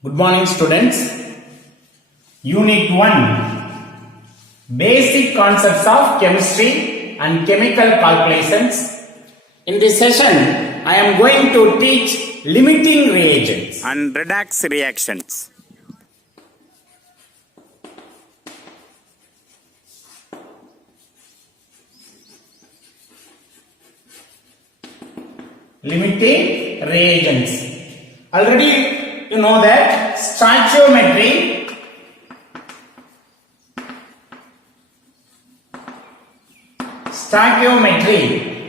Good morning, students. Unit-1 Basic Concepts of Chemistry and Chemical Calculations. In this session, I am going to teach limiting reagents and redox reactions. Limiting reagents. Already you know that stoichiometry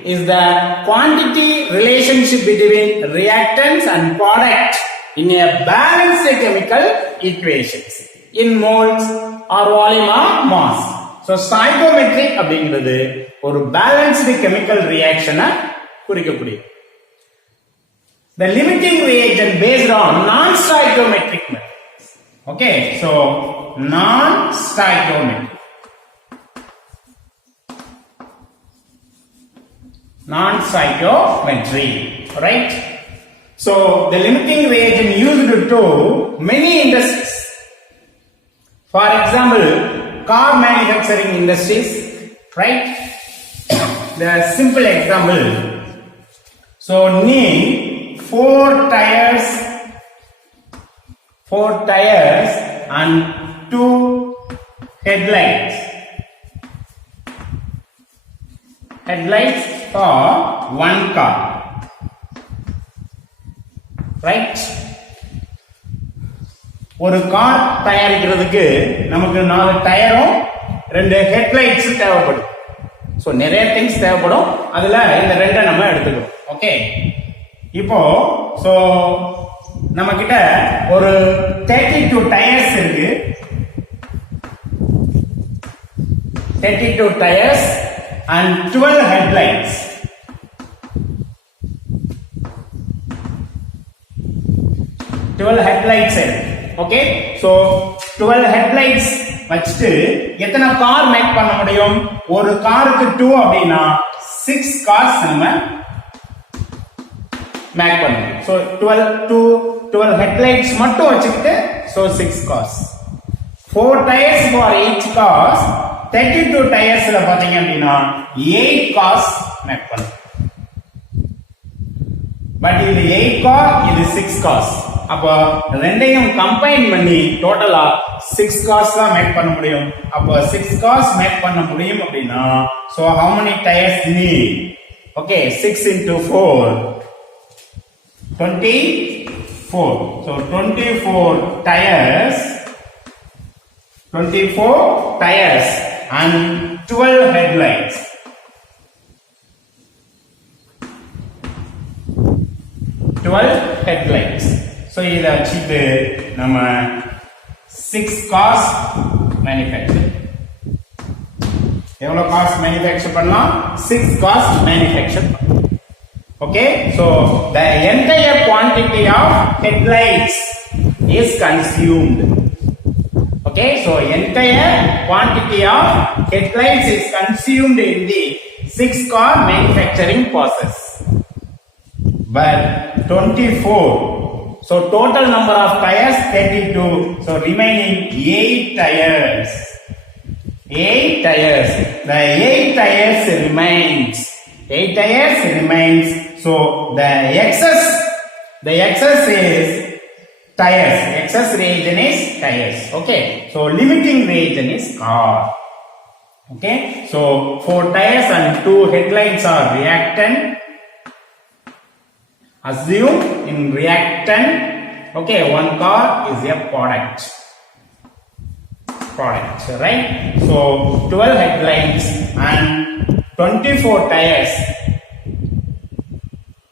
is the quantity relationship between reactants and product in a balanced chemical equations in moles or volume or mass. So stoichiometry அப்படிங்கிறது ஒரு balanced chemical reaction குறிக்கக்கூடியது. The limiting reagent based on non-stoichiometric methods. Okay, so non-stoichiometric. Non-stoichiometry, right? So the limiting reagent used to many industries. For example, car manufacturing industries, right? The simple example. So name four tires and two headlights. Headlights for one car, right? ஒரு car தயாரிக்கிறதுக்கு நமக்கு 4 டயரும் 2 headlights தேவைப்படும். So நிறைய things தேவைப்படும். அதுல இந்த 2 நம்ம எடுத்துக்கிறோம். ஓகே, இப்போ சோ நம்ம கிட்ட ஒரு 32 டயர்ஸ் இருக்கு. 32 tyres and 12 headlights. Okay, so 12 headlights வச்சிட்டு எத்தனை கார் மேக் பண்ண முடியும்? ஒரு காருக்கு 2 அப்படினா 6 கார்ஸ் நம்ம மேக் பண்ணுவோம். So 12 headlights மட்டும் வச்சிட்டு so 6 cars. 4 tires for each cars. 32 tires ல பாத்தீங்க அப்படினா 8 cars மேக் பண்ணுவோம். பட் இது 8 car, இது 6 cars. அப்ப ரெண்டையும் கம்பைன் பண்ணி டோட்டலா 6 cars தான் மேக் பண்ண முடியும். அப்ப 6 cars மேக் பண்ண முடியும் அப்படினா so how many tires need? Okay, 6 into 4 24. So 24 tires and 12 headlights. 12 headlights. So இத வச்சிட்டு நம்ம 6 cars manufacture. எவ்வளவு cars manufacture பண்ணலாம்? 6 cars manufacture பண்ணலாம். Okay, so the entire quantity of headlights is consumed. Okay, so entire quantity of headlights is consumed in the 6 car manufacturing process. But 24. So total number of tires 32. So remaining 8 tires. 8 tires. The 8 tires remains. 8 tires remains. So the excess is tires. Excess reagent is tires. Okay. So limiting reagent is car. Okay. So 4 tires and 2 headlights are reactant. Assume in reactant. Okay. 1 car is a product. Right? So 12 headlights and 24 tires.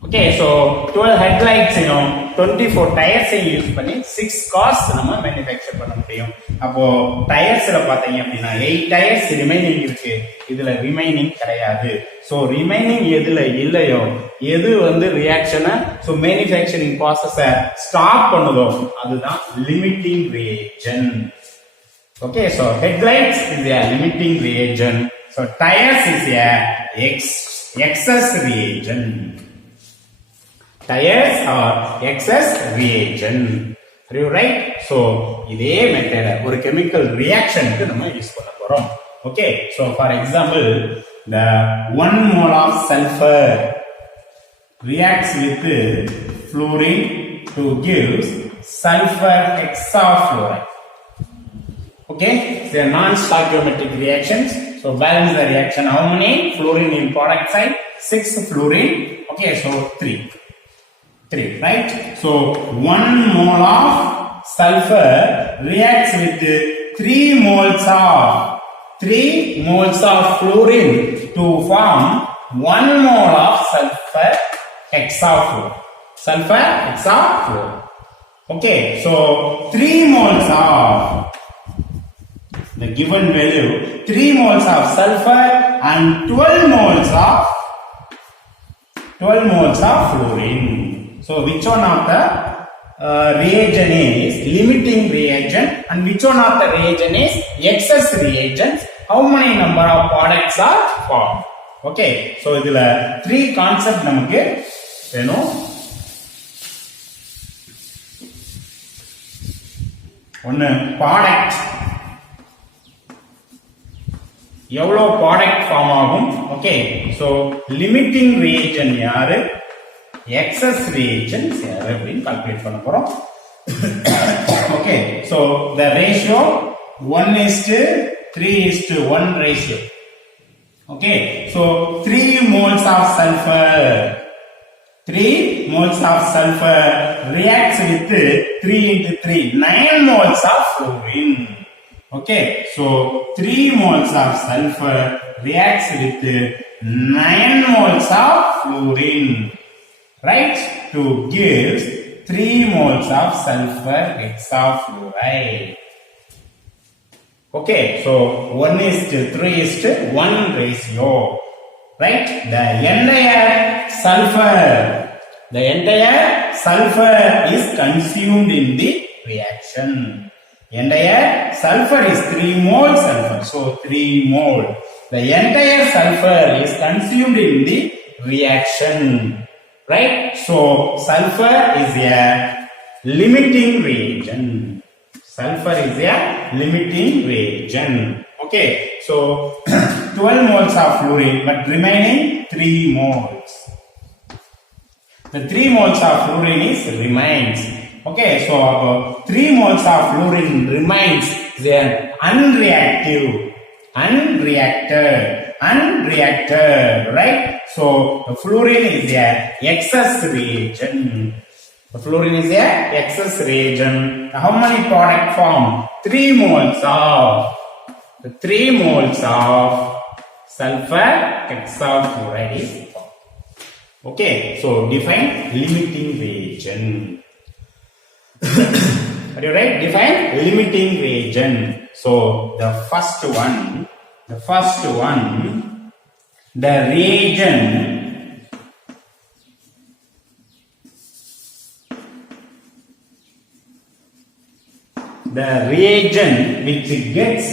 Okay, so 12 headlights 24 tires use பண்ணி 6 cars நம்ம manufacture பண்ண முடியும். அப்போ டயர்ஸ்ல பாத்தீங்க அப்படினா 8 tires remaining இருக்கு. இதுல remaining கிடையாது. சோ ரிமைனிங் எதுல இல்லையோ, எது ரியாக்ஷனை சோ manufacturing process ஸ்டாப் பண்ணுதோ அதுதான் limiting reagent. Okay, so headlights is a limiting reagent. So tires is a excess reagent. Tires are excess reagent. Are you right? So இதே மெத்தட் ஒரு chemical ரியாக்ஷனுக்கு நம்ம use பண்ண போறோம். Okay, so for example, the 1 mole of sulfur reacts with fluorine to give sulfur hexafluoride. Okay, they are non-stoichiometric reactions. So balance the reaction. How many fluorine in product side? 6 fluorine. Okay, so 3, right? So 1 mole of sulfur reacts with 3 moles of fluorine to form 1 mole of sulfur hexafluoride. Okay, so 3 moles of the given value, 3 moles of sulfur and 12 moles of fluorine. So which one of the reagent is limiting reagent and which one of the reagent is excess reagents? How many number of products are formed? Okay, so idhula 3 concept namakku venu. One product எவ்வளோ product form ஆகும். Okay, so limiting reagent யாரு, excess reagents யாரு அப்படின்னு calculate பண்ண போறோம். Okay, so the ratio 1:3:1 ratio. Okay, so 3 moles of sulfur reacts with 3 × 3 9 moles of fluorine. Okay, so 3 moles of sulfur reacts with 9 moles of fluorine, right, to give 3 moles of sulfur hexafluoride. Okay, so 1:3:1 ratio, right? The entire sulfur is consumed in the reaction. Entire sulfur is 3 mole sulfur, so 3 mole. The entire sulfur is consumed in the reaction, right? So sulfur is a limiting reagent. Okay, so 12 moles of fluorine, but remaining 3 moles. The 3 moles of fluorine remains. Okay, so 3 moles of fluorine remains then unreacted, right? So the fluorine is a excess reagent. How many product form? 3 moles of sulfur hexafluoride is formed. Okay, so define limiting reagent. Are you right? Define limiting reagent. So the first one, the reagent which gets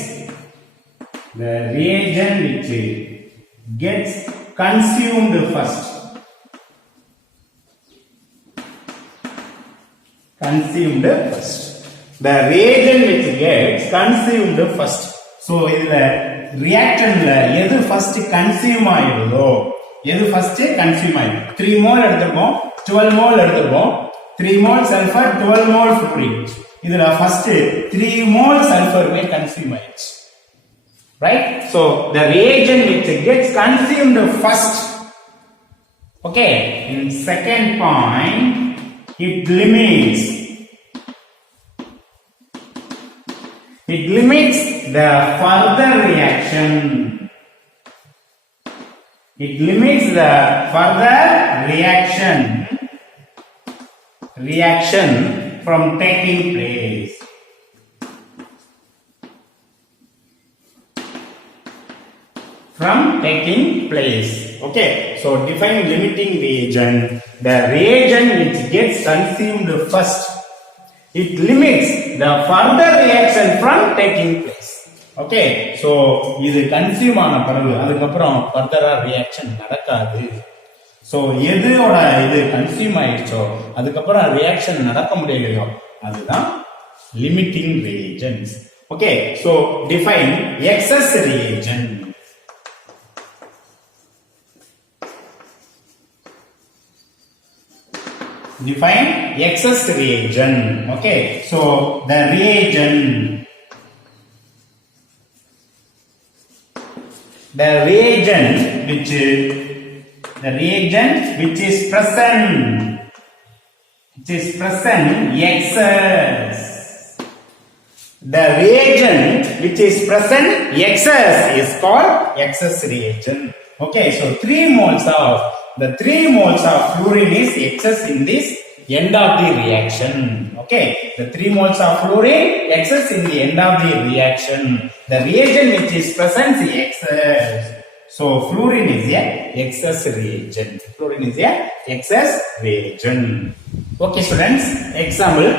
consumed first. The reagent which gets consumed first. So இதுல reactantல எது first consume ஆயிடுதோ, எது first consume ஆயிடும். 3 mole எடுத்துப்போம், 12 mole எடுத்துப்போம், 3 mole sulfur, 12 mole fluorine. இதுல first 3 mole sulfur மே consume ஆயிடுச்சு, right? So the reagent which gets consumed first. Okay, in second point, it limits the further reaction. From taking place. Okay, so define limiting reagent. The reagent which gets consumed first, it limits the further reaction from taking place. Okay, so இது consume ஆன பிறகு அதுக்கப்புறம் ஃபர்தரா reaction நடக்காது. So எதோட இது consume ஆயிடுச்சோ அதுக்கப்புறம் reaction நடக்க முடியலையோ அதுதான் limiting reagents. Okay, so define excess reagent. Define excess reagent. Okay, so the reagent which is present excess. The reagent which is present excess is called excess reagent. Okay, so 3 moles of fluorine is excess in this end of the reaction. Okay, the 3 moles of fluorine excess in the end of the reaction. The reagent which is present is excess. So fluorine is a excess reagent. Okay, students, example.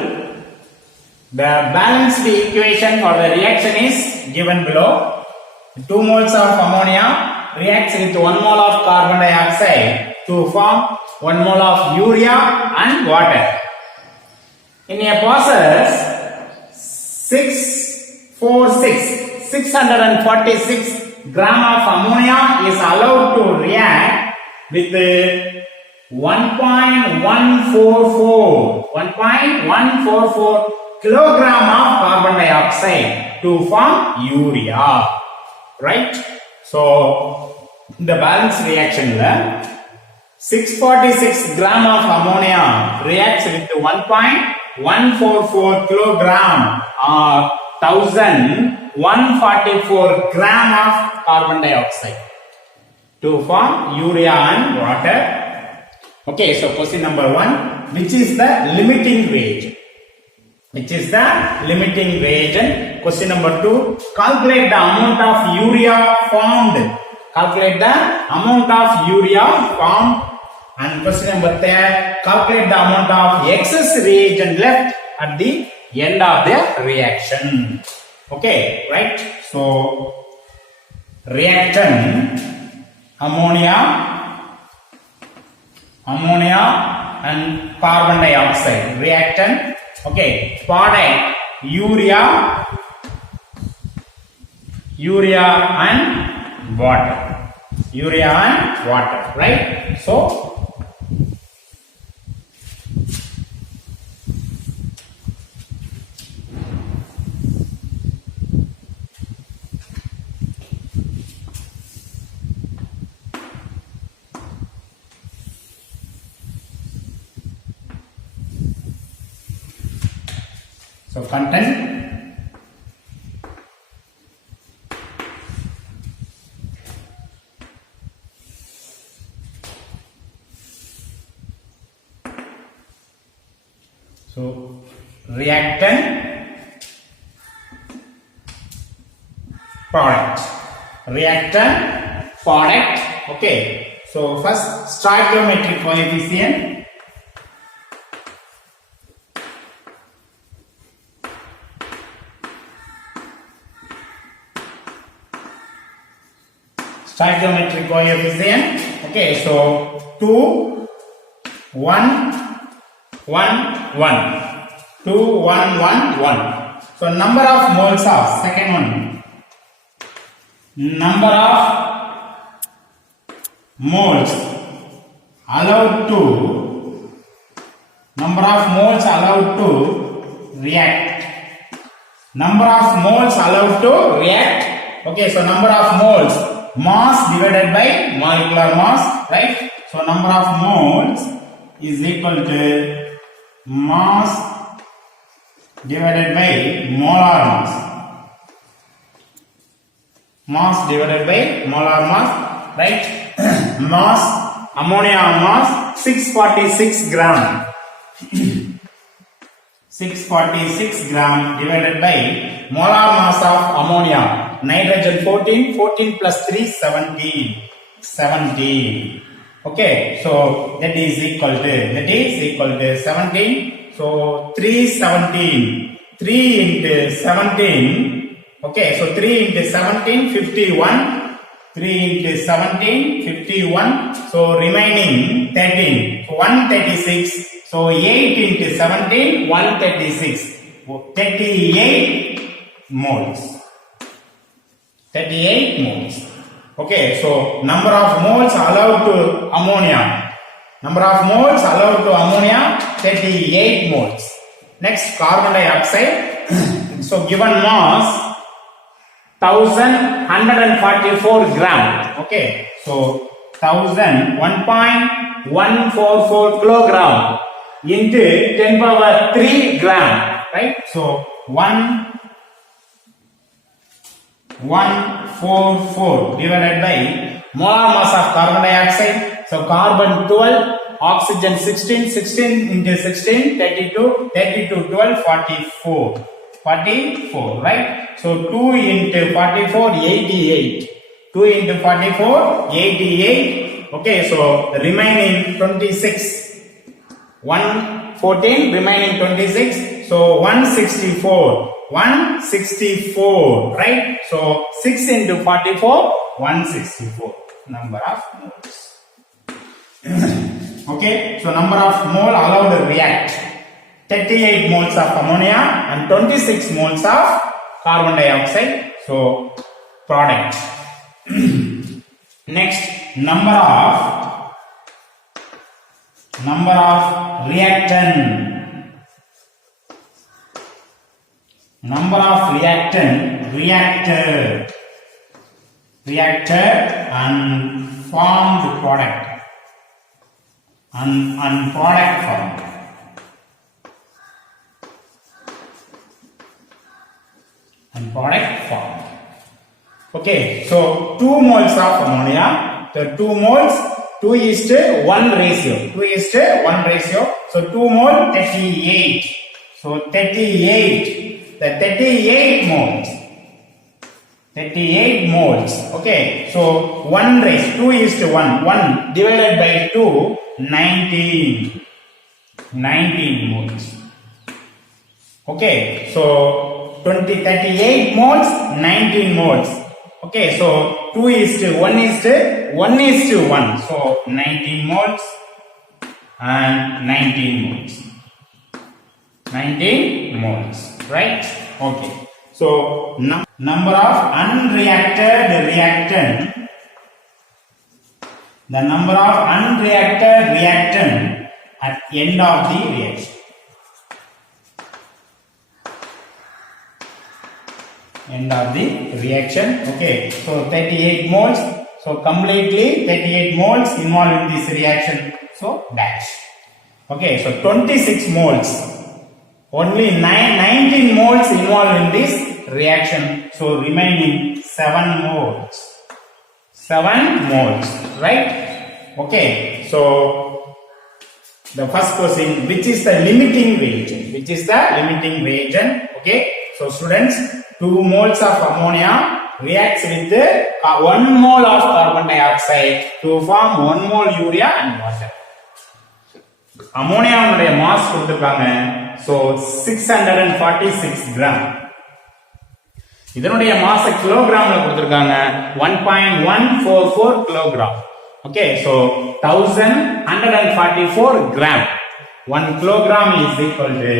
The balanced equation for the reaction is given below. 2 moles of ammonia reacts with 1 mole of carbon dioxide to form 1 mole of urea and water. In a process, 646 gram of ammonia is allowed to react with 1.144 kilogram of carbon dioxide to form urea. Right? So, the balance reaction 646 gram of ammonia reacts with 1.144 kilogram or 1144 gram of carbon dioxide to form urea and water. Okay, so question number 1, which is the limiting reagent? Question number 2, calculate the amount of urea formed. And question number 3, calculate the amount of excess reagent left at the end of the reaction. Okay, right? So reactant ammonia and carbon dioxide. Reactant, okay, product urea and water. Right? So content. So reactant, product. Okay, so first stoichiometric coefficient. Stoichiometric coefficient. Okay, so 2, 1, 1, 1. 2, 1, 1, 1. So number of moles of second one. Number of moles allowed to react. Okay, so number of moles, mass divided by molecular mass, right? So number of moles is equal to mass divided by molar mass. Right? Mass, ammonia mass 646 gram. 646 gram divided by molar mass of ammonia. Nitrogen 14 plus 3 17. Okay, so that is equal to 17. So 317, 3 into 17. Okay, so 3 into 17, 51. 3 into 17, 51. So remaining 13. So 136. So 8 into 17, 136. 38 moles. 38 moles. Okay, so number of moles allowed to ammonia. Number of moles allowed to ammonia, 38 moles. Next, carbon dioxide. So given mass 1144 gram. Okay, so 1.144 kilogram into 10 power 3 gram, right? So 144 divided by molar mass of carbon dioxide. So carbon 12, oxygen 16, 16 into 16, 32, 32, 12, 44. 44, right? So 2 into 44, 88. 2 into 44, 88. Okay, so the remaining 26. 114, remaining 26. So 164. 164, right? So 6 into 44, 164. Number of moles. Okay, so number of mole allowed to react. 38 moles of ammonia and 26 moles of carbon dioxide. So product. Next, number of reactant. Number of reactor and formed product and product formed. And product formed. Okay, so 2 moles of ammonia, the 2 moles 2:1 ratio. 2:1 ratio. So 2 mole 38. So 38. The 38 moles. 38 moles. Okay, so 1 ratio. 2:1. 1 divided by 2, 19. 19 moles. Okay, so 38 moles, 19 moles. Okay, so 2:1:1. So 19 moles and 19 moles. 19 moles, right? Okay. So number of unreacted reactant. The number of unreacted reactant at end of the reaction. End of the reaction. Okay, so 38 moles. So completely 38 moles involved in this reaction. So dash. Okay, so 26 moles. Only 19 moles involved in this reaction. So remaining 7 moles. 7 moles, right? Okay, so the first question, which is the limiting reagent? Which is the limiting reagent? Okay, so students, 2 moles of ammonia reacts with 1 mole of carbon dioxide to form 1 mole urea and water. Ammonia mass கொடுத்திருக்காங்க. So 646 gram. இதனுடைய mass கிலோகிராம்ல கொடுத்திருக்காங்க 1.144 kilogram. Okay, so 1144 gram. 1 kilogram is equal to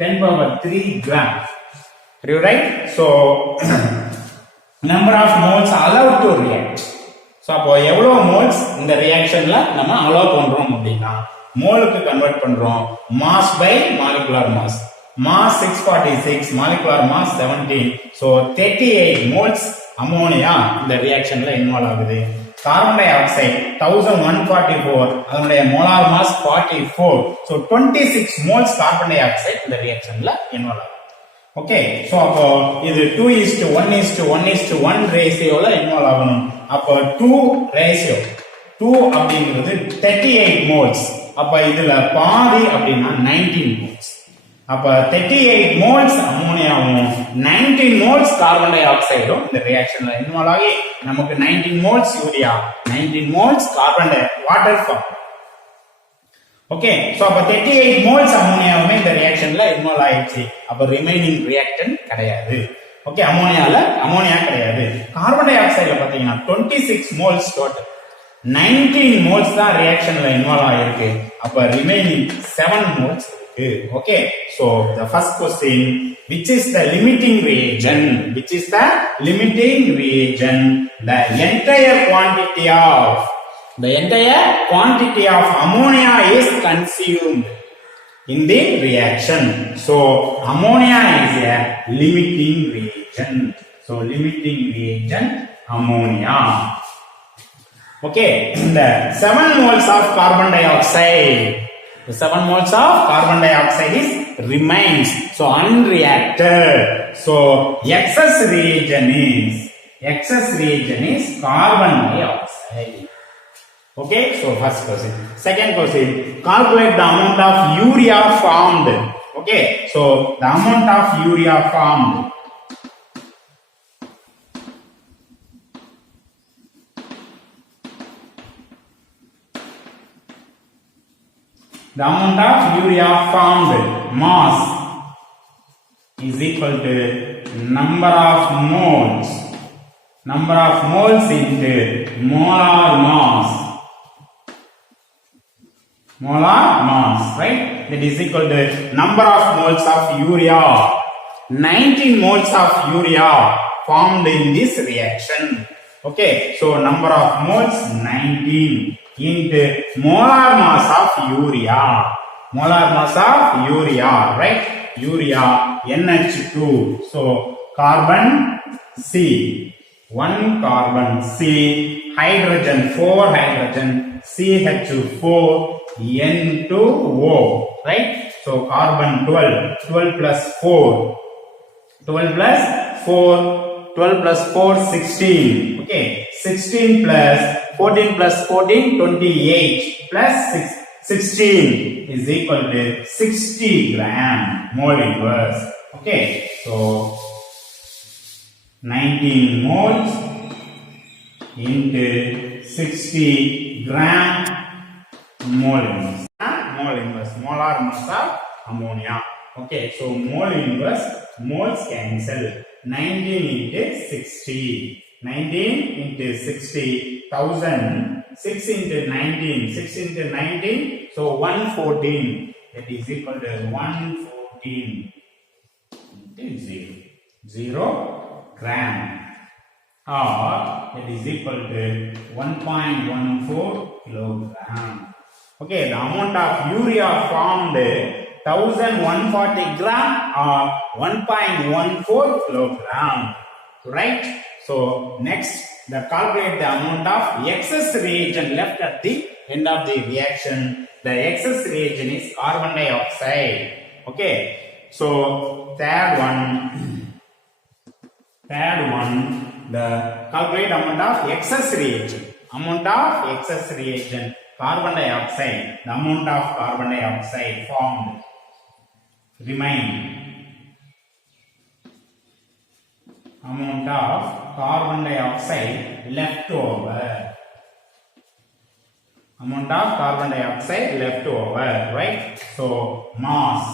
10 power 3 gram. Are you right? So number of moles allowed to react. So அப்போ எவ்வளவு moles இந்த ரியாக்ஷன்ல நம்ம allow பண்றோம் அப்படினா மோலுக்கு கன்வர்ட் பண்றோம் mass by molecular mass. Mass 646, molecular mass 17. So 38 moles ammonia இந்த ரியாக்ஷன்ல இன்வால்வ் ஆகுது. கார்பன் டை ஆக்சைடு 1144, அதனுடைய molar mass 44. So 26 moles carbon di oxide இந்த ரியாக்ஷன்ல இன்வால்வ் ஆகுது. ஓகே, சோ அப்போ இது 2:1:1:1 ரேஷியோல இன்வால்வ் ஆகணும். அப்போ 2 ரேஷியோ 2 அப்படிங்கிறது 38 moles. அப்ப இதுல பாதி அப்படினா 19 moles. அப்ப 38 moles அம்மோனியாவும் 19 moles கார்பன் டை ஆக்சைடும் இந்த ரியாக்ஷன்ல இன்வால்வ் ஆகி நமக்கு 19 moles யூரியா, 19 moles கார்பன் டை வாட்டர் ஃபார்ம். ஓகே, சோ அப்ப 38 moles அம்மோனியாவுமே இந்த ரியாக்ஷன்ல இன்வால்வ் ஆயிடுச்சு. அப்ப ரிமைனிங் ரியாக்டன்ட் கிடையாது. ஓகே, அம்மோனியா கிடையாது. கார்பன் டை ஆக்சைடுல பாத்தீங்கன்னா 26 moles டோட்டல். 19 moles தான் reactionல involve ஆயிருக்கு. அப்ப remaining 7 moles இருக்கு. Okay. So the first question, which is the limiting reagent? Which is the limiting reagent? The entire quantity of ammonia is consumed in the reaction. So ammonia is a limiting reagent. So limiting reagent ammonia. Okay, the 7 moles of carbon dioxide. The 7 moles of carbon dioxide is remains. So unreacted. So excess reagent is carbon dioxide. Okay, so first question. Second question, calculate the amount of urea formed. Okay, so the amount of urea formed. The amount of urea formed, mass, is equal to number of moles. Number of moles into molar mass. Molar mass, right? That is equal to number of moles of urea. 19 moles of urea formed in this reaction. Okay, so number of moles 19 into molar mass of urea. Molar mass of urea, right? Urea NH2. So carbon C. 1 carbon C. Hydrogen 4 hydrogen. CH4 N2O, right? So carbon 12 plus 4 16. Okay, 16 plus 14 plus 14 28 plus 16 is equal to 60 gram mole inverse. Okay, so 19 moles into 60 gram mole inverse. Mole inverse, molar mass of ammonia. Okay, so mole inverse, moles cancel. 19 into 60. 19 into 60, 1000. 6 into 19, 6 into 19, so 114. That is equal to 114 into 0 gram. Or that is equal to 1.14 kilogram. Okay, the amount of urea formed 1140 gram or 1.14 kilogram. Right? So next, the calculate the amount of excess reagent left at the end of the reaction. The excess reagent is carbon dioxide. Okay, so third one, the calculate amount of excess reagent. Amount of excess reagent, carbon dioxide. The amount of carbon dioxide formed remain. Amount of carbon dioxide left over. Amount of carbon dioxide left over, right? So mass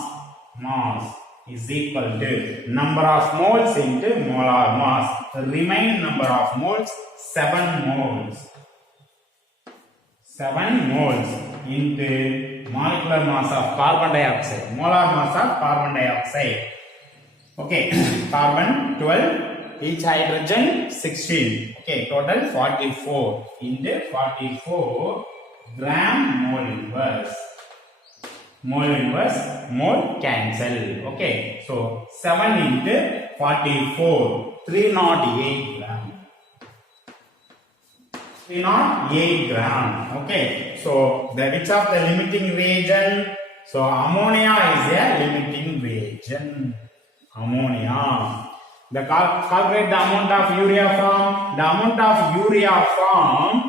is equal to number of moles into molar mass. The remaining number of moles 7 moles. 7 moles into molecular mass of carbon dioxide. Molar mass of carbon dioxide. Okay, carbon 12. Each hydrogen 16. Okay, total 44 into 44 gram mole inverse. Mole cancel. Okay, so 7 into 44, 308 gram. 308 gram. Okay, so the which of the limiting reagent? So ammonia is a limiting reagent. Ammonia. The calculate the amount of urea formed. The amount of urea formed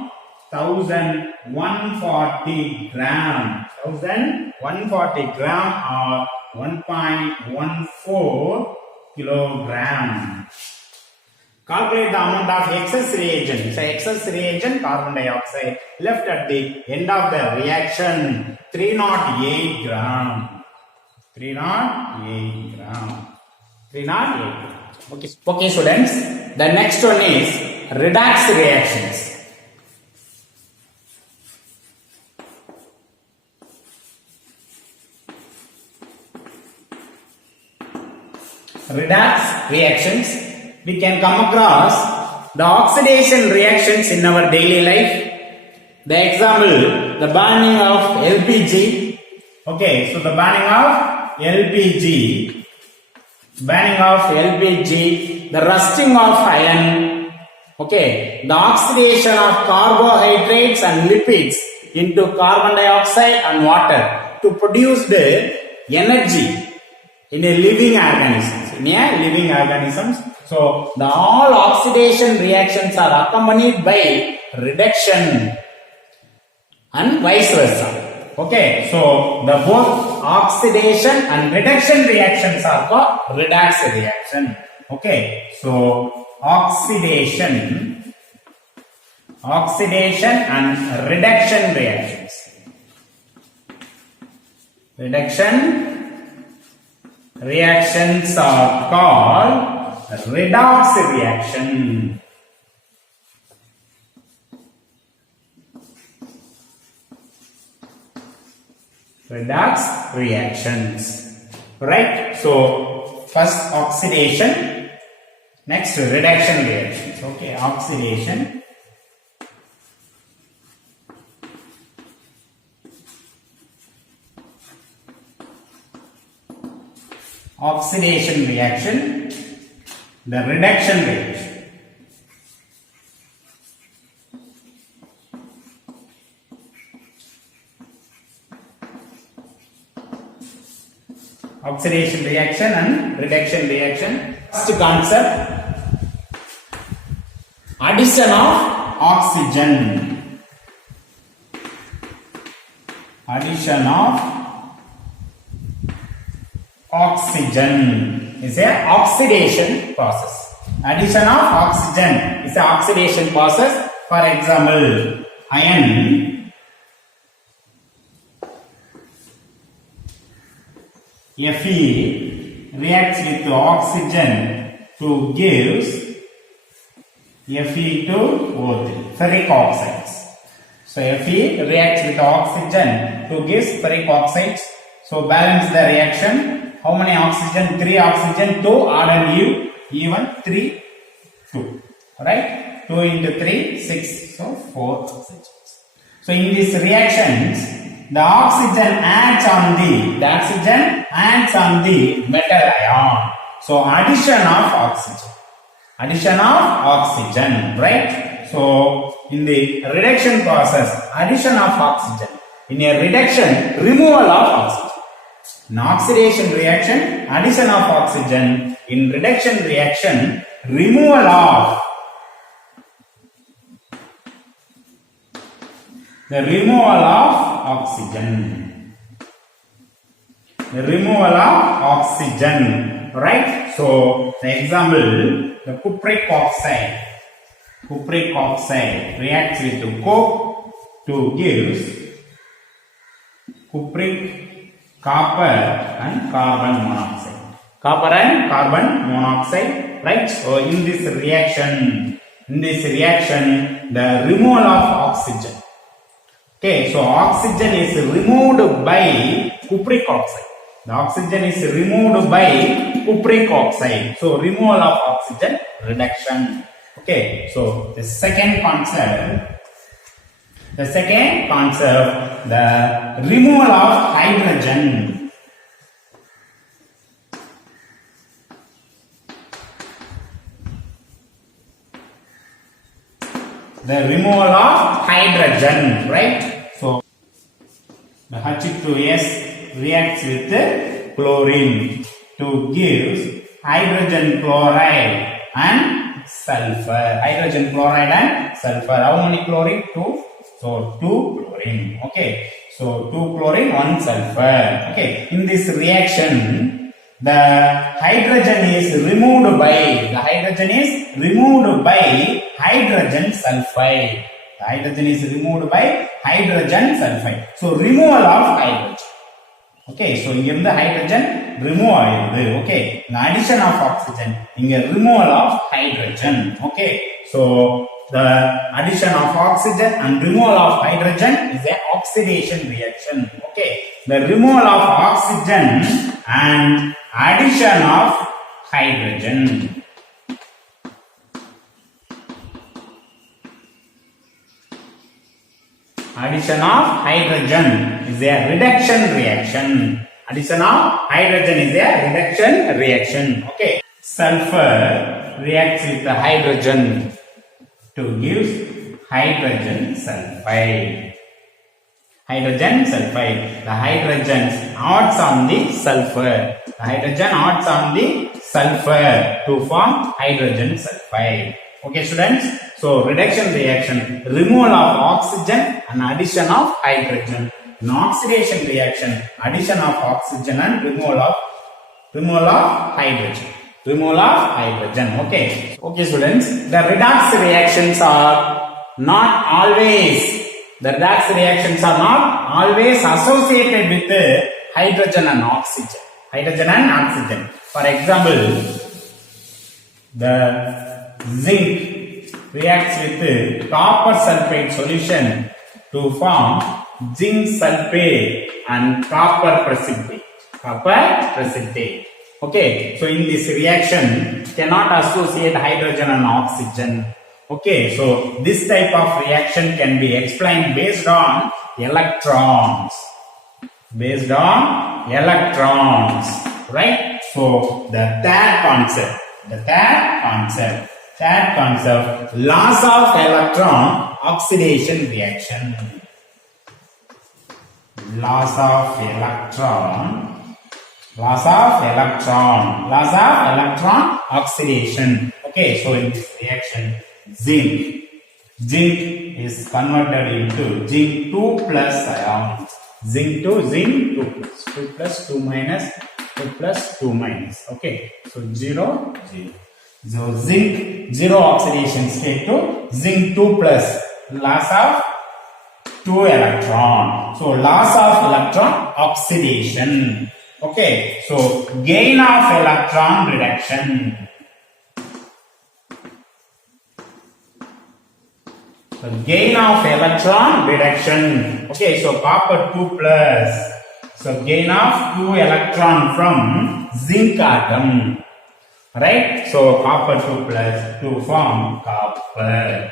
1140 gram. 1140 gram or 1.14 kilogram. Calculate the amount of excess reagent. So excess reagent, carbon dioxide left at the end of the reaction. 308 gram. 308 gram. 308 gram. Okay, students. The next one is redox reactions. redox reactions. We can come across the oxidation reactions in our daily life. The example, the burning of LPG. Okay, so the burning of LPG, the rusting of iron. Okay, the oxidation of carbohydrates and lipids into carbon dioxide and water to produce the energy in a living organisms. So the all oxidation reactions are accompanied by reduction and vice versa. Okay, so the both oxidation and reduction reactions are called redox reaction. Okay, so oxidation and reduction reactions. Reduction reactions are called redox reaction. Redox reactions. Right? So first oxidation, next reduction reactions. Okay, oxidation. Oxidation reaction, the reduction reaction. Oxidation reaction and reduction reaction. First concept, addition of oxygen. Addition of oxygen is a oxidation process. Addition of oxygen is a oxidation process. For example, iron Fe reacts with oxygen to gives Fe to O3, ferric oxides. So Fe reacts with oxygen to gives ferric oxides. So balance the reaction. How many oxygen? 3 oxygen, 2 add and leave, even 3, 2. Right? 2 into 3, 6. So 4 oxygens. So in these reactions, the oxygen acts on the metal ion. So addition of oxygen, right? So in the reduction process, addition of oxygen. In a reduction, removal of oxygen. In oxidation reaction, addition of oxygen. In reduction reaction, removal of oxygen. The removal of oxygen, right? So the example, the cupric oxide reacts with coke to gives cupric, copper and carbon monoxide. Right? So in this reaction, the removal of oxygen. Okay, so oxygen is removed by cupric oxide. The oxygen is removed by cupric oxide. So removal of oxygen, reduction. Okay, so the second concept, the removal of hydrogen. The removal of hydrogen, right? So the H2S reacts with chlorine to give hydrogen chloride and sulfur. Hydrogen chloride and sulfur. How many chlorine? 2. So 2 chlorine. Okay. So 2 chlorine, 1 sulfur. Okay. In this reaction, the hydrogen is removed by hydrogen sulfide. The hydrogen is removed by hydrogen sulfide. So removal of hydrogen. Okay, so here the hydrogen remove. Okay, the addition of oxygen. Here removal of hydrogen. Okay, so the addition of oxygen and removal of hydrogen is an oxidation reaction. Okay, the removal of oxygen and addition of hydrogen. Addition of hydrogen is a reduction reaction. Addition of hydrogen is a reduction reaction. Okay. Sulfur reacts with the hydrogen to give hydrogen sulfide. Hydrogen sulfide. The hydrogen adds on the sulfur. The hydrogen adds on the sulfur to form hydrogen sulfide. Okay, students. So reduction reaction, removal of oxygen and addition of hydrogen. In oxidation reaction, addition of oxygen and removal of hydrogen. Removal of hydrogen. Okay. Okay, students. The redox reactions are not always associated with hydrogen and oxygen. Hydrogen and oxygen. For example, the zinc reacts with copper sulfate solution to form zinc sulfate and copper precipitate. Okay, so in this reaction cannot associate hydrogen and oxygen. Okay, so this type of reaction can be explained based on electrons. Right? So the third concept, loss of electron oxidation reaction. Loss of electron oxidation. Okay, so in this reaction, zinc is converted into zinc 2 plus ion. Zinc 2 plus 2 plus 2 minus 2 plus 2 minus. Okay, so 0. So zinc 0 oxidation state to zinc 2 plus, loss of 2 electron. So loss of electron oxidation. Okay, so gain of electron reduction. So gain of electron reduction. Okay, so copper 2 plus. So gain of 2 electron from zinc atom. Right? So copper 2 plus to form copper.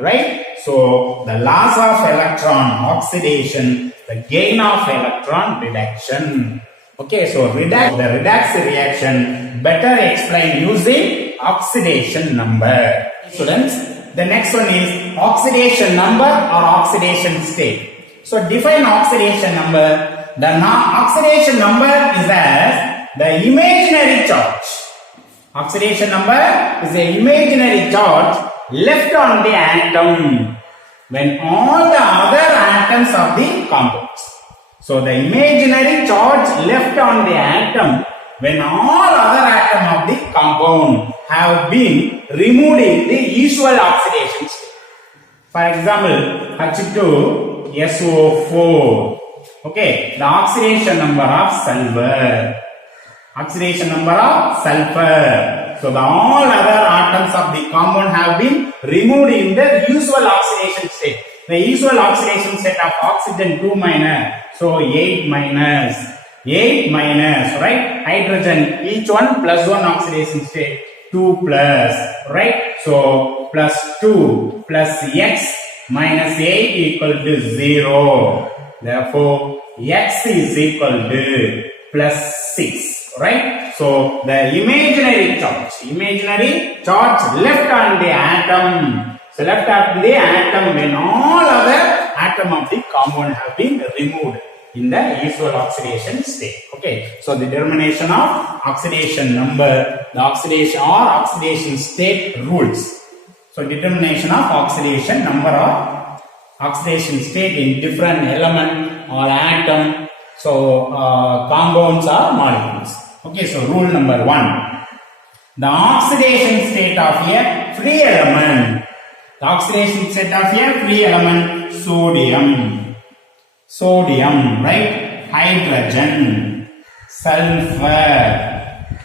Right? So the loss of electron oxidation, the gain of electron reduction. Okay, so the redox reaction better explained using oxidation number. Students, the next one is oxidation number or oxidation state. So define oxidation number. The oxidation number is as the imaginary charge. Oxidation number is the imaginary charge left on the atom when all the other atoms of the compounds. So the imaginary charge left on the atom when all other atoms of the compound have been removed in the usual oxidation state. For example, H2SO4. Okay, the oxidation number of sulfur. So the all other atoms of the compound have been removed in the usual oxidation state. The usual oxidation state of oxygen 2 minus. So 8 minus, right? Hydrogen, each one plus 1 oxidation state, 2 plus, right? So plus 2 plus X minus 8 equal to 0. Therefore, X is equal to plus 6. Right? So the imaginary charge left on the atom. So left on the atom when all other atoms of the compound have been removed in the usual oxidation state. Okay. So the determination of oxidation number, the oxidation or oxidation state rules. So determination of oxidation number or oxidation state in different element or atom. So compounds or molecules. Okay, so rule number 1. The oxidation state of a free element. The oxidation state of a free element, sodium, right? Hydrogen, sulfur,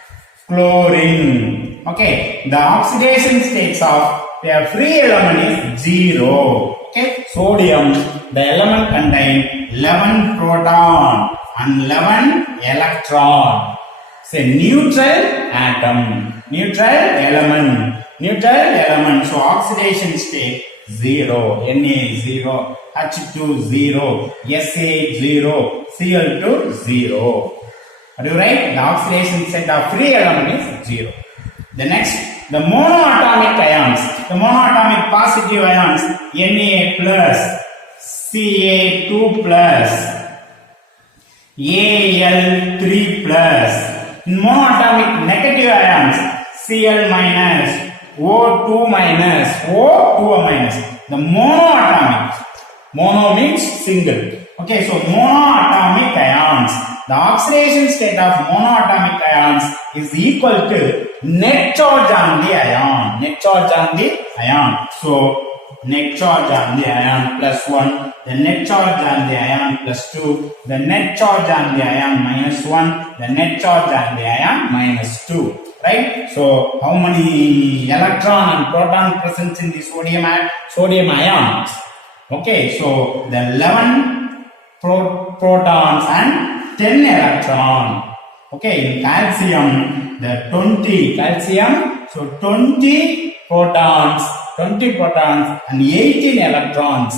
chlorine. Okay, the oxidation states of a free element is 0. Okay, sodium, the element contains 11 proton and 11 electron. Say neutral atom, neutral element. So oxidation state 0, Na 0, H2 0, SA 0, Cl2 0. Are you right? The oxidation state of free element is 0. The next, the monoatomic ions, the monoatomic positive ions, Na plus, Ca2 plus, Al3 plus. Monoatomic negative ions, Cl minus, O2 minus, O2 minus. The monoatomic, mono means single. Okay, so monoatomic ions. The oxidation state of monoatomic ions is equal to net charge on the ion. Net charge on the ion. So net charge on the ion plus 1, the net charge on the ion plus 2, the net charge on the ion minus 1, the net charge on the ion minus 2. Right? So how many electron and proton present in the sodium ions? Okay, so the 11 protons and 10 electron. Okay, in calcium, the 20 calcium, so 20 protons and 18 electrons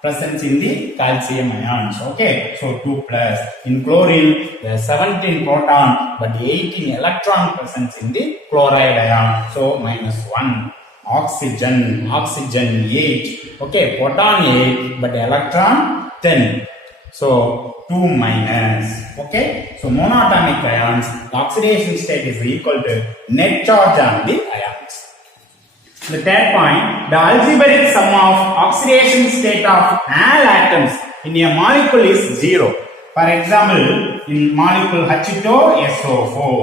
present in the calcium ions. Okay, so 2 plus. In chlorine, there are 17 proton but 18 electron present in the chloride ion. So minus 1. Oxygen 8. Okay, proton 8 but electron 10. So 2 minus. Okay, so monoatomic ions, the oxidation state is equal to net charge on the ions. The third point, the algebraic sum of oxidation state of all atoms in a molecule is 0. For example, in molecule H2SO4,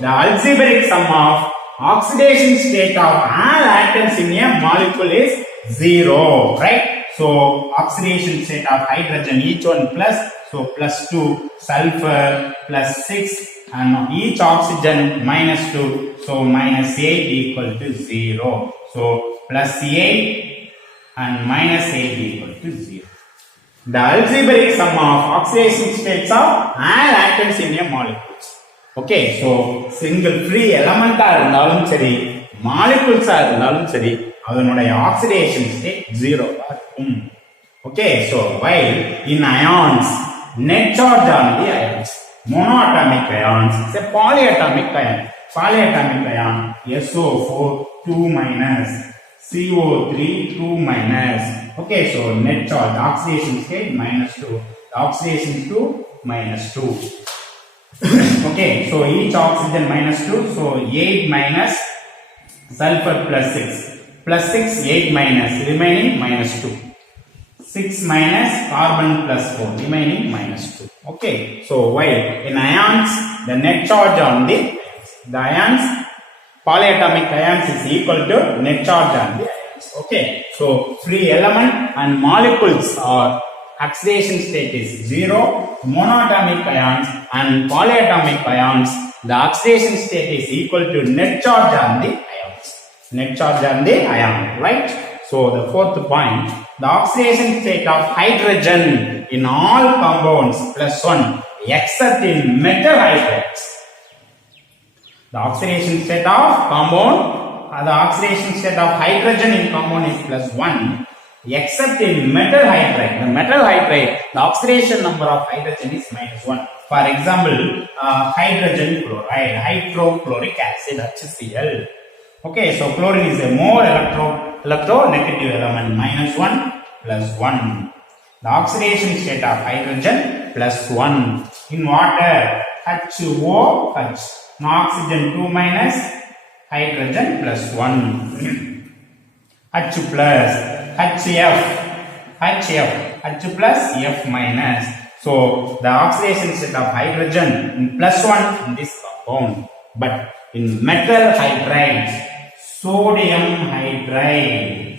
the algebraic sum of oxidation state of all atoms in a molecule is 0, right? So oxidation state of hydrogen, each one plus, so plus 2, sulfur plus 6, and each oxygen minus 2, so minus 8 equal to 0. So plus 8 and minus 8 equal to 0. The algebraic sum of oxidation states of all atoms in a molecules. Okay, so single free element இருந்தாலும் சரி, molecules இருந்தாலும் சரி, அதனுடைய oxidation state 0 ஆகும். Okay, so while in ions, net charge on the ions, monoatomic ions, say polyatomic ion, SO4 2 minus, CO3 2 minus. Okay, so net charge, oxidation state minus 2, the oxidation 2 minus 2. Okay, so each oxygen minus 2, so 8 minus sulfur plus 6, 8 minus, remaining minus 2. 6 minus carbon plus 4, remaining minus 2. Okay, so while in ions, the net charge on the ions, polyatomic ions is equal to net charge on the ions. Okay, so free element and molecules are oxidation state is 0, monoatomic ions and polyatomic ions, the oxidation state is equal to net charge on the ions. Net charge on the ion, right? So the fourth point, the oxidation state of hydrogen in all compounds plus 1 except in metal hydrides. The oxidation state of hydrogen in compound is plus 1 except in metal hydride. The metal hydride, the oxidation number of hydrogen is minus 1. For example, hydrogen chloride, hydrochloric acid, HCl. Okay, so chlorine is a more electronegative element, minus 1 plus 1. The oxidation state of hydrogen plus 1. In water, HOH, no oxygen 2 minus, hydrogen plus 1. H plus, HF, H plus, F minus. So the oxidation state of hydrogen in plus 1 in this compound. But in metal hydrides, sodium hydride,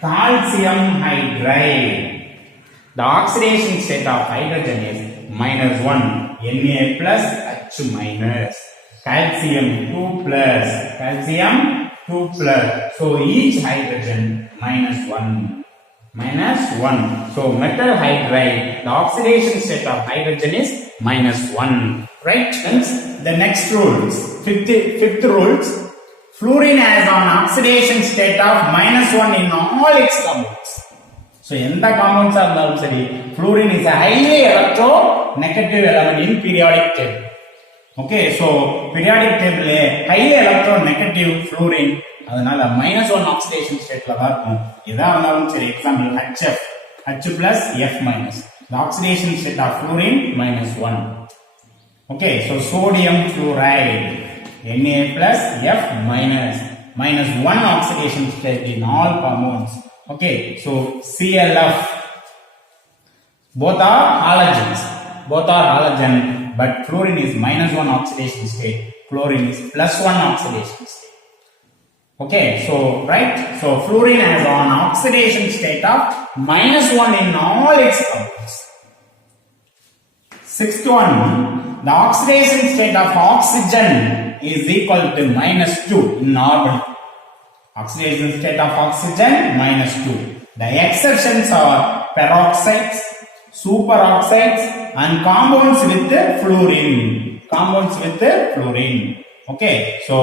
calcium hydride, the oxidation state of hydrogen is minus 1, Na plus, H minus, calcium 2 plus, So each hydrogen minus 1. -1. So metal hydride, the oxidation state of hydrogen is -1. Right? Hence, the next rules, fifth rules, fluorine has an oxidation state of -1 in all its compounds. So, எந்த compounds இருந்தாலும் சரி, fluorine is a highly electronegative element in periodic table. Okay, so periodic table highly electronegative fluorine, அதனால -1 oxidation stateல தான் இருக்கும். எதா இருந்தாலும் சரி, example HF, H plus F minus. The oxidation state of fluorine -1. Okay, so sodium fluoride, Na plus F minus, -1 oxidation state in all compounds. Okay, so ClF, both are halogens, but fluorine is -1 oxidation state, chlorine is +1 oxidation state. Okay, so right, so fluorine has an oxidation state of -1 in all its compounds. Sixth one, the oxidation state of oxygen is equal to -2 in normal. Oxidation state of oxygen -2. The exceptions are peroxides, superoxides, and compounds with fluorine. Okay, so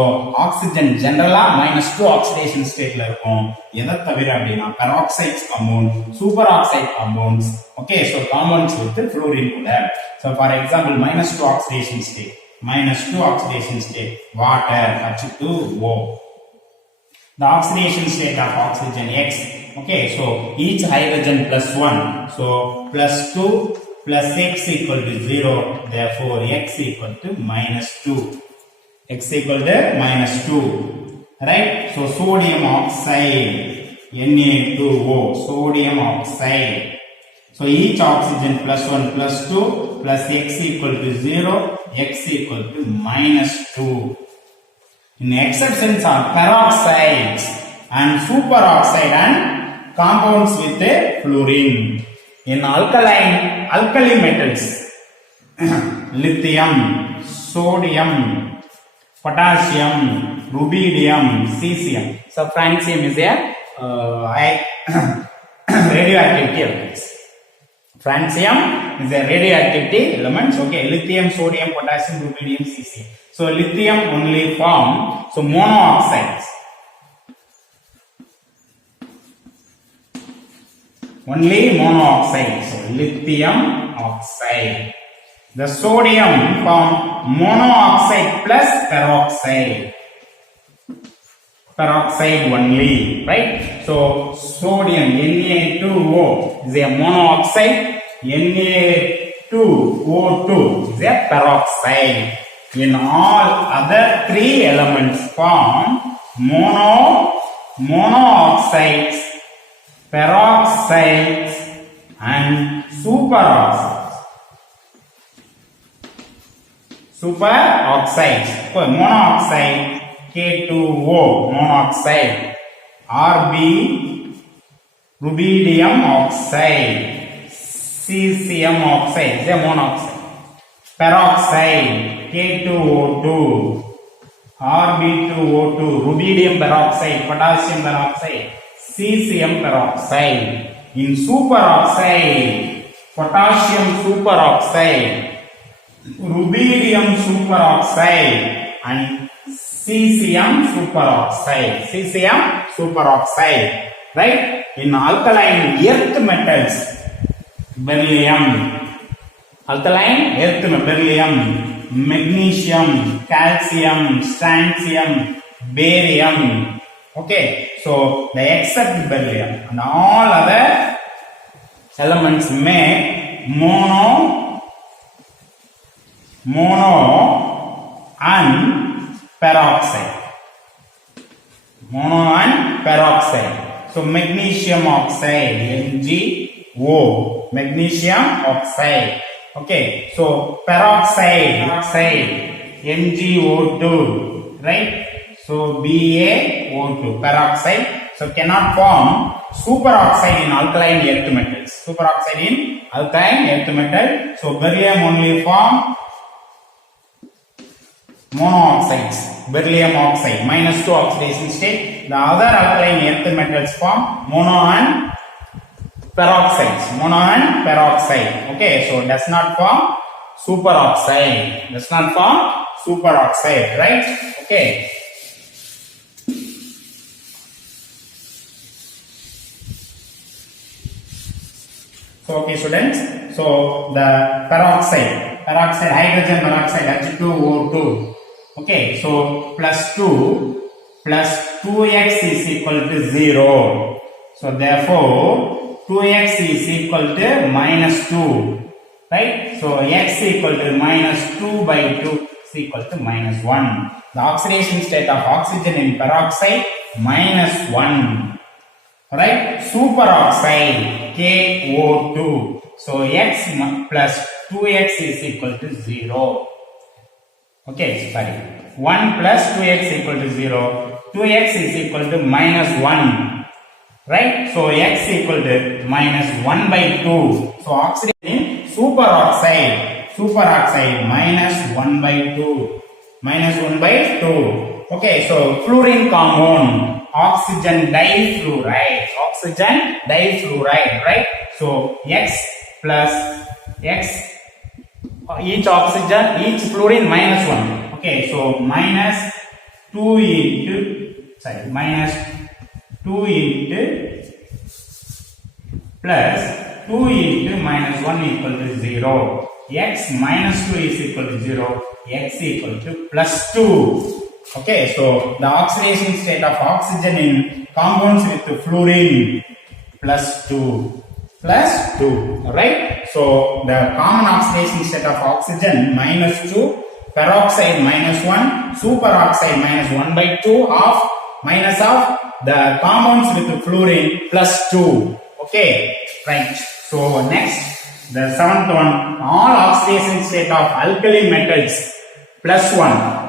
oxygen generally -2 oxidation state la irukum. Edha thavira appadina peroxides compound, superoxide compounds. Okay, so compounds with fluorine kuda. So for example, -2 oxidation state, water, H2O. The oxidation state of oxygen X. Okay, so each hydrogen +1. So +2 plus X equal to 0. Therefore, X equal to -2. X equal to -2. Right? So sodium oxide, Na2O, sodium oxide. So each oxygen +1 +2 plus X equal to 0. X equal to -2. In exceptions are peroxides and superoxide and compounds with fluorine. In alkali metals, lithium, sodium, potassium, rubidium, cesium. So francium is a radioactivity element. Francium is a radioactivity element. Okay, lithium, sodium, potassium, rubidium, cesium. So lithium only form monoxides. Only monoxide. So lithium oxide. The sodium form monoxide plus peroxide. Peroxide only, right? So sodium Na2O is a monoxide. Na2O2 is a peroxide. In all other three elements form monoxides, peroxides and superoxides. Monoxide K2O, monoxide. Rb, rubidium oxide. Cesium oxide is a monoxide. Peroxide K2O2, Rb2O2, rubidium peroxide, potassium peroxide, cesium peroxide. In superoxide, potassium superoxide, rubidium superoxide and cesium superoxide. Right? In alkaline earth metals, beryllium, beryllium, magnesium, calcium, strontium, barium. Okay, so they accept beryllium and all other elements make mono and peroxide. So magnesium oxide, MgO, magnesium oxide. Okay, so peroxide, MgO2, right? So BaO2, peroxide. So cannot form superoxide in alkaline earth metals. So beryllium only form monoxides. Beryllium oxide, -2 oxidation state. The other alkaline earth metals form mono and peroxides, mono and peroxide. Okay, so does not form superoxide, does not form superoxide, right? Okay. So okay students, so the peroxide hydrogen peroxide H2O2, okay, so plus 2 plus 2x is equal to 0, so therefore 2x is equal to minus 2, right? So x equal to minus 2 by 2 is equal to minus 1. The oxidation state of oxygen in peroxide minus 1, right? Superoxide KO2, so x plus 2x is equal to 0. Okay, sorry, 1 plus 2x equal to 0, 2x is equal to minus 1, right? So x equal to minus 1 by 2. So oxidation superoxide minus 1 by 2, minus 1 by 2. Okay, so fluorine compound oxygen difluoride, right? So x plus x, each oxygen, each fluorine minus 1. Okay, so minus 2 into, sorry, minus 2 into plus 2 into minus 1 equal to 0. X minus 2 is equal to 0. X equal to plus 2. Okay, so the oxidation state of oxygen in compounds with fluorine plus 2. Right? So the common oxidation state of oxygen minus 2, peroxide minus 1, superoxide minus 1 by 2 of minus of the compounds with fluorine plus 2. Okay, right. So next, the seventh one, all oxidation state of alkali metals plus 1.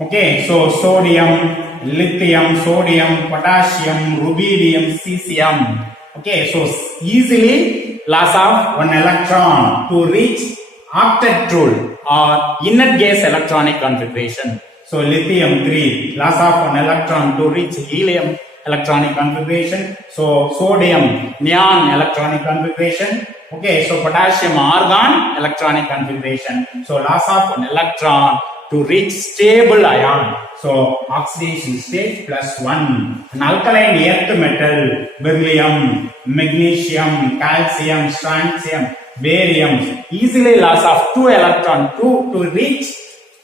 Okay, so sodium, lithium, sodium, potassium, rubidium, cesium. Okay, so easily loss of one electron to reach octet rule or inert gas electronic configuration. So lithium 3, loss of one electron to reach helium electronic configuration. So sodium neon electronic configuration. Okay, so potassium argon electronic configuration. So loss of an electron to reach stable ion. So oxidation state plus 1. An alkaline earth metal, beryllium, magnesium, calcium, strontium, barium, easily loss of 2 electron to reach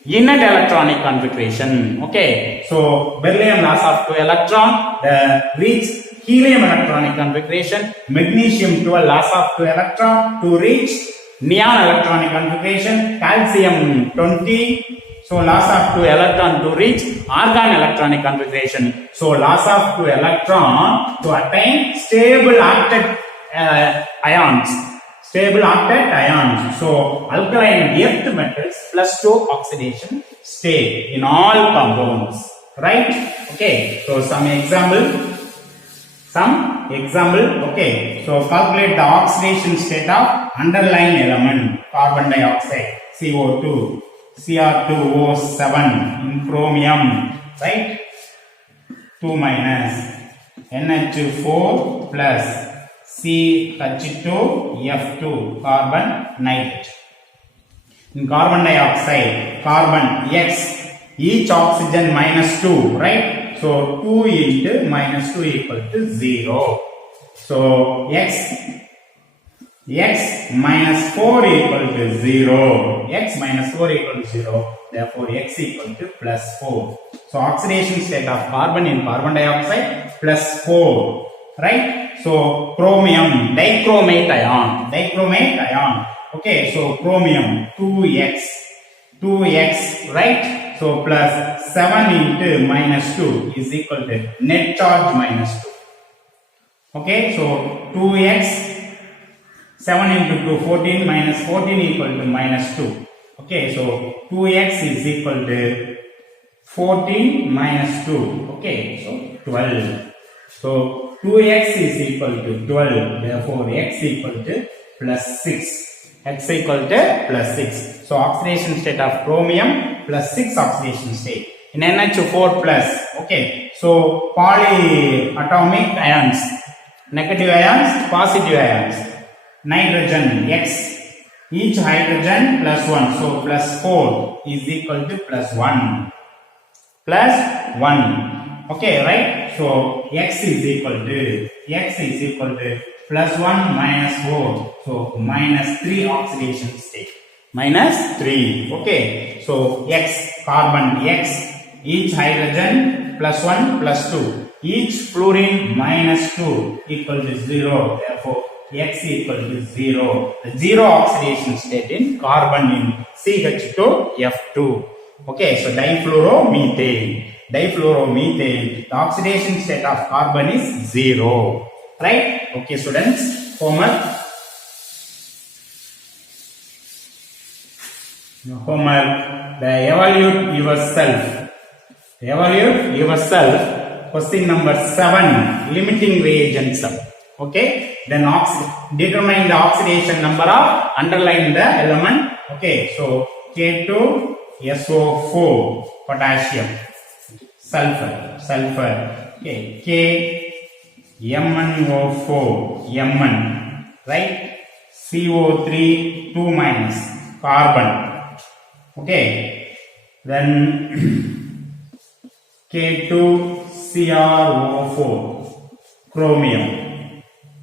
inert electronic configuration. Okay, so beryllium loss of 2 electron, reach helium electronic configuration. Magnesium 12 loss of 2 electron to reach neon electronic configuration. Calcium 20, so loss of 2 electron to reach argon electronic configuration. So loss of 2 electron to attain stable octet ions. So alkaline earth metals plus 2 oxidation state in all compounds, right? Okay, so some example. Okay, so calculate the oxidation state of underlying element, carbon dioxide, CO2, Cr2O7 in chromium, right? 2 minus NH4 plus CH2F2 carbon nitrate. In carbon dioxide, carbon X, each oxygen minus 2, right? So 2 into minus 2 equal to 0. So X minus 4 equal to 0. X minus 4 equal to 0. Therefore, X equal to plus 4. So oxidation state of carbon in carbon dioxide plus 4. Right? So chromium, dichromate ion. Okay, so chromium 2x, right? So plus 7 into minus 2 is equal to net charge minus 2. Okay, so 2x, 7 into 2, 14 minus 14 equal to minus 2. Okay, so 2x is equal to 14 minus 2. Okay, so 12. So 2x is equal to 12. Therefore, x equal to plus 6. X equal to plus 6. So oxidation state of chromium plus 6 oxidation state. In NH4 plus. Okay, so polyatomic ions. negative ions, positive ions. Nitrogen X. Each hydrogen plus 1. So plus 4 is equal to plus 1. Plus 1. Okay, right? So X is equal to plus 1 minus 4. So minus 3 oxidation state. Minus 3. Okay. So X, carbon X. Each hydrogen plus 1 plus 2. Each fluorine minus 2 equal to 0. Therefore, X equal to 0. The 0 oxidation state in carbon in CH2F2. Okay, so difluoromethane. Difluoromethane. The oxidation state of carbon is 0. Right? Okay, students. Homework. Evaluate yourself. Evaluate yourself. Question number 7. Limiting reagents. Okay. Then determine the oxidation number of, underline the element. Okay. So K2SO4 potassium. Sulfur. Okay. KMnO4 Mn. Right. CO3 2 minus carbon. Okay. Then K2CrO4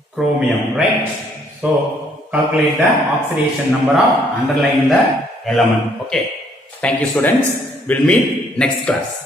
chromium, right? So calculate the oxidation number of, underline the element. Okay. Thank you, students. We'll meet next class.